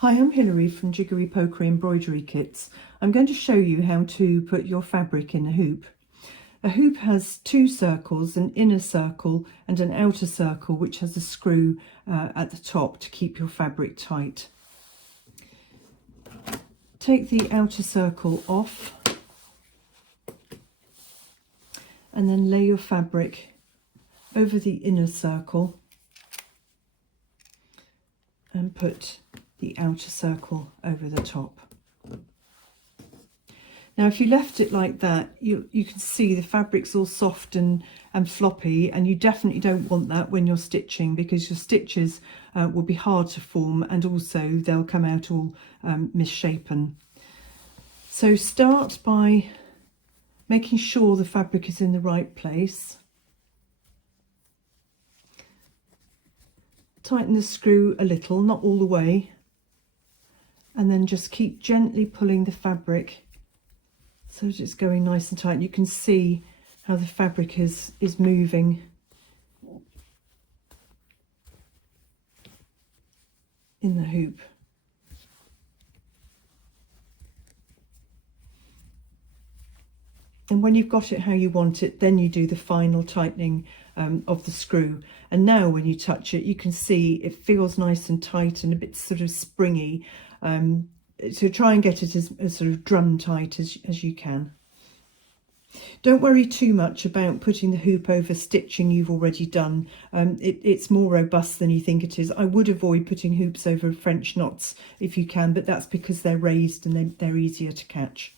Hi, I'm Hilary from Jiggery Pokery Embroidery Kits. I'm going to show you how to put your fabric in a hoop. A hoop has two circles, an inner circle and an outer circle, which has a screw at the top to keep your fabric tight. Take the outer circle off and then lay your fabric over the inner circle and put the outer circle over the top. Now if you left it like that, you can see the fabric's all soft and floppy, and you definitely don't want that when you're stitching, because your stitches will be hard to form and also they'll come out all misshapen. So start by making sure the fabric is in the right place. Tighten the screw a little, not all the way, and then just keep gently pulling the fabric so that it's going nice and tight. You can see how the fabric is moving in the hoop. And when you've got it how you want it, then you do the final tightening of the screw. And now when you touch it, you can see it feels nice and tight and a bit sort of springy. So try and get it as sort of drum tight as you can. Don't worry too much about putting the hoop over stitching you've already done. It's more robust than you think it is. I would avoid putting hoops over French knots if you can, but that's because they're raised and they're easier to catch.